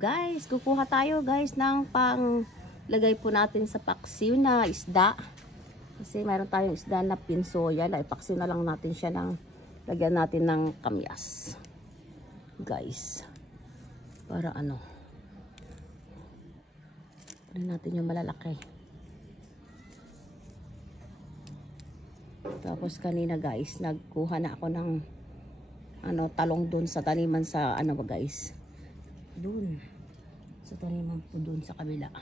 guys, kukuha tayo guys ng panglagay po natin sa paksiw na isda. Kasi mayroon tayong isda na pinsoya. Ipaksiw na lang natin siya ng lagyan natin ng kamyas. Guys. Para ano. Ano natin yung malalaki. Tapos kanina guys, nagkuha na ako ng talong dun sa taniman sa ba guys. Dun. Sa taniman po dun sa kabila.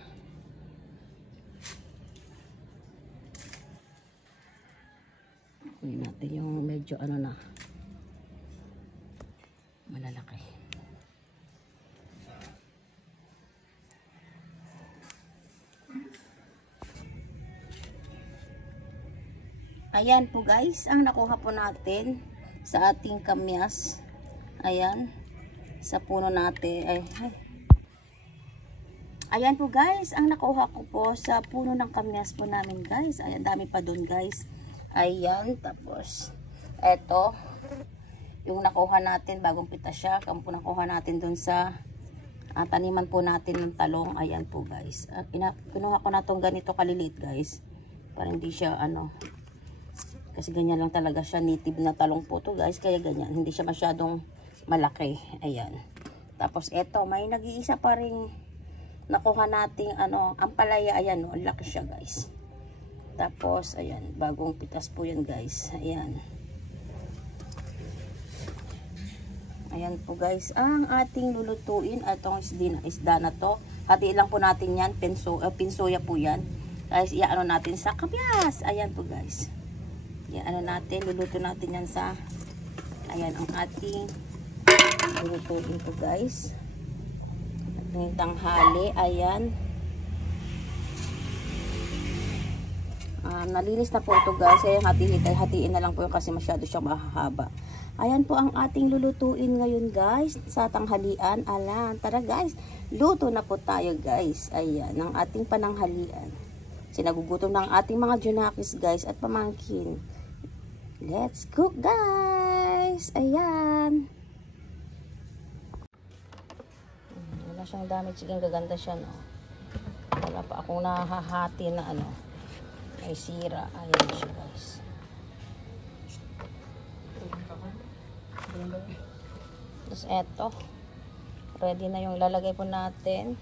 Kunin natin yung medyo na malalaki. Ayan po guys, ang nakuha po natin sa ating kamyas. Ayan, sa puno natin. Ayan po guys, ang nakuha ko po sa puno ng kamyas po namin guys. Ayan, dami pa dun guys. Ayan, tapos eto yung nakuha natin, bagong pitas siya. Kamo po nakuha natin dun sa taniman po natin ng talong. Ayan po guys. Kinuha ko na tong ganito kaliliit guys. Para hindi siya kasi ganyan lang talaga siya, native na talong po to guys. Kaya ganyan, hindi siya masyadong malaki. Ayan. Tapos eto, may nag-iisa pa ring nakuha nating ampalaya. Ayan o, laki siya guys. Tapos ayan, bagong pitas po yan guys. Ayan. Ayan po guys, ang ating lulutuin atong isda na to. Hatiin lang po natin yan, pinsoya po yan. Guys, iano natin sa kamyas. Ayan po guys. Iano natin, luluto natin yan sa ayan ang ating lulutuin po guys. Ating tanghali, ayan. Nalinis na po ito guys. Kaya hatiin na lang po yun kasi masyado siyang mahahaba. Ayan po ang ating lulutuin ngayon guys sa tanghalian. Alam, tara guys, luto na po tayo guys. Ayan, ang ating pananghalian. Sinagugutom ng ating mga junakis guys at pamangkin. Let's cook guys. Ayan. Wala siyang damage. Sige, gaganda siya no. Wala pa akong nahahati na ay sira. Ayan siya guys. Tapos eto. Ready na yung lalagay po natin.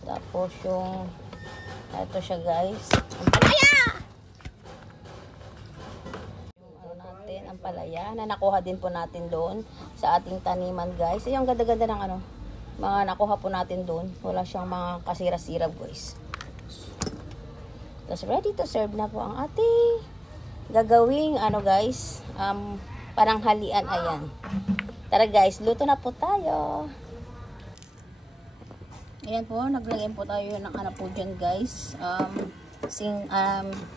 Tapos yung eto siya guys. Ang palaya! Yung natin, ang palaya na nakuha din po natin doon sa ating taniman guys. Ay, yung ganda-ganda ng mga nakuha po natin doon. Wala siyang mga kasira-sira guys. Tapos ready to serve na po ang ating gagawing guys, pananghalian. Ayan. Tara guys, luto na po tayo. Ayan po, naglagay po tayo ng po dyan guys.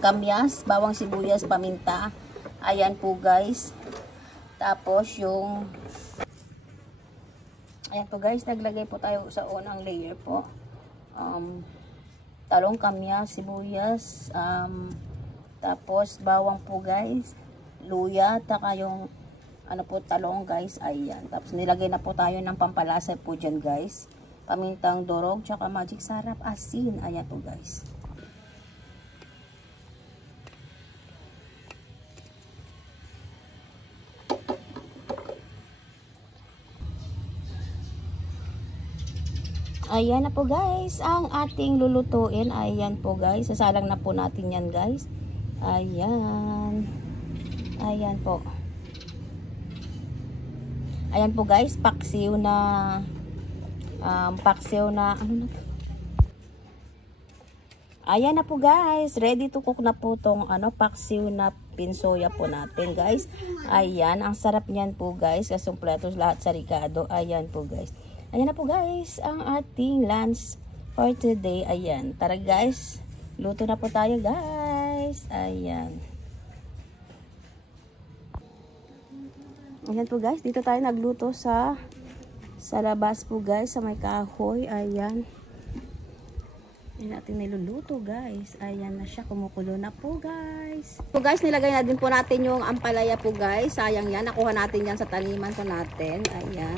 Kamyas, bawang sibuyas, paminta. Ayan po guys. Tapos yung ayan po guys, naglagay po tayo sa unang layer po. Talong, kamyas, sibuyas, tapos bawang po guys, luya, taka yung po talong guys. Ayan. Tapos nilagay na po tayo ng pampalasa po dyan guys. Pamintang durog, tsaka magic sarap, asin. Ayan po guys. Ayan na po guys, ang ating lulutuin. Ayan po guys, sasalang na po natin yan guys. Ayan. Ayan po. Ayan po guys, paksiw na ayan na po guys, ready to cook na po tong paksiw na pinsoya po natin guys. Ayan, ang sarap niyan po guys, kasumpletos lahat sa ricado. Ayan po guys. Ayan na po guys, ang ating lunch for today. Ayan, tara guys, luto na po tayo guys. Ayan. Ayan po guys, dito tayo nagluto sa labas po guys, sa may kahoy. Ayan. Ayan natin niluluto guys. Ayan na siya, kumukulo na po guys. So guys, nilagay na din po natin yung ampalaya po guys. Sayang yan, nakuha natin yan sa taniman po natin. Ayan.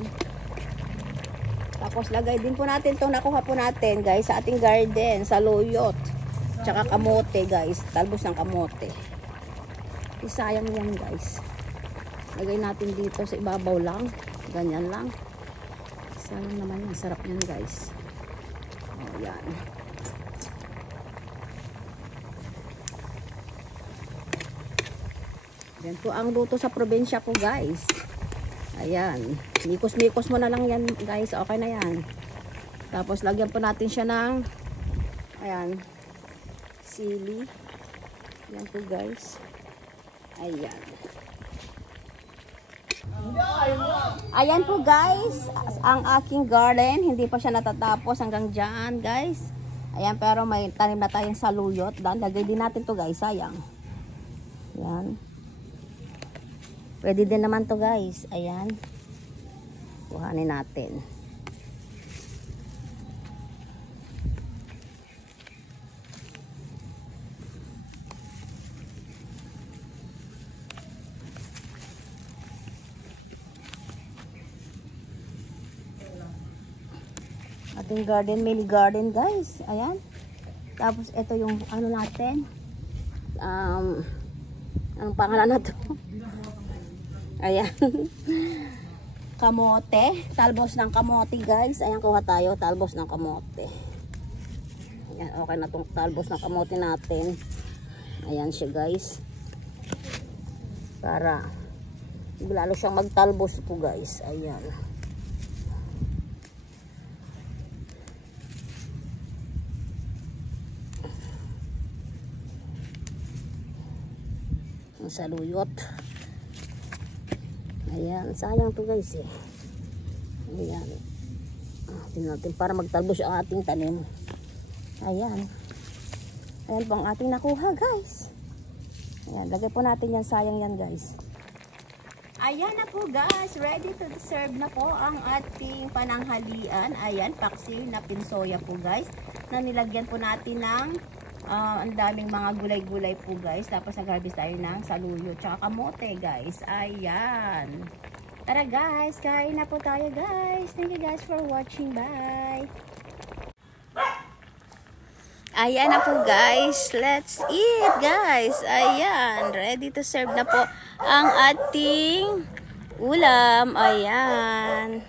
Tapos lagay din po natin itong nakuha po natin guys sa ating garden, sa luyot. Tsaka kamote guys, talbos ng kamote. Isayang yan guys. Lagay natin dito sa ibabaw lang. Ganyan lang. Sayang naman yan, sarap yan guys. O yan. Yan po ang luto sa probinsya ko guys. Ayan. Mikos-mikos mo na lang yan guys. Okay na yan. Tapos lagyan po natin siya ng ayan. Sili. Yan po guys. Ayan. Ayan po guys. Ang aking garden. Hindi pa siya natatapos hanggang dyan guys. Ayan, pero may tanim na tayong saluyot. Lagay din natin to guys. Sayang. Ayan. Pwede din naman to guys. Ayan. Kuhanin natin. Ating garden, mini garden guys. Ayan. Tapos ito yung ano natin. Anong pangalan na to? Ayan. Kamote. Talbos ng kamote guys. Ayan, kuha tayo. Talbos ng kamote. Ayan, okay na itong talbos ng kamote natin. Ayan siya guys. Para lalo siyang magtalbos po guys. Ayan. Ang saluyot. Ayan, sayang to guys eh. Ayan. Tingnan natin para magtalbos ang ating tanim. Ayan. Ayan po ang ating nakuha guys. Ayan, lagay po natin yan. Sayang yan guys. Ayan na po guys. Ready to serve na po ang ating pananghalian. Ayan, paksiw na pinsoya po guys. Na nilagyan po natin ng ang daming mga gulay-gulay po guys. Tapos nag-harvest tayo ng saluyot tsaka kamote guys. Ayan. Tara guys, kain na po tayo guys. Thank you guys for watching. Bye. Ayan na po guys. Let's eat guys. Ayan. Ready to serve na po ang ating ulam. Ayan.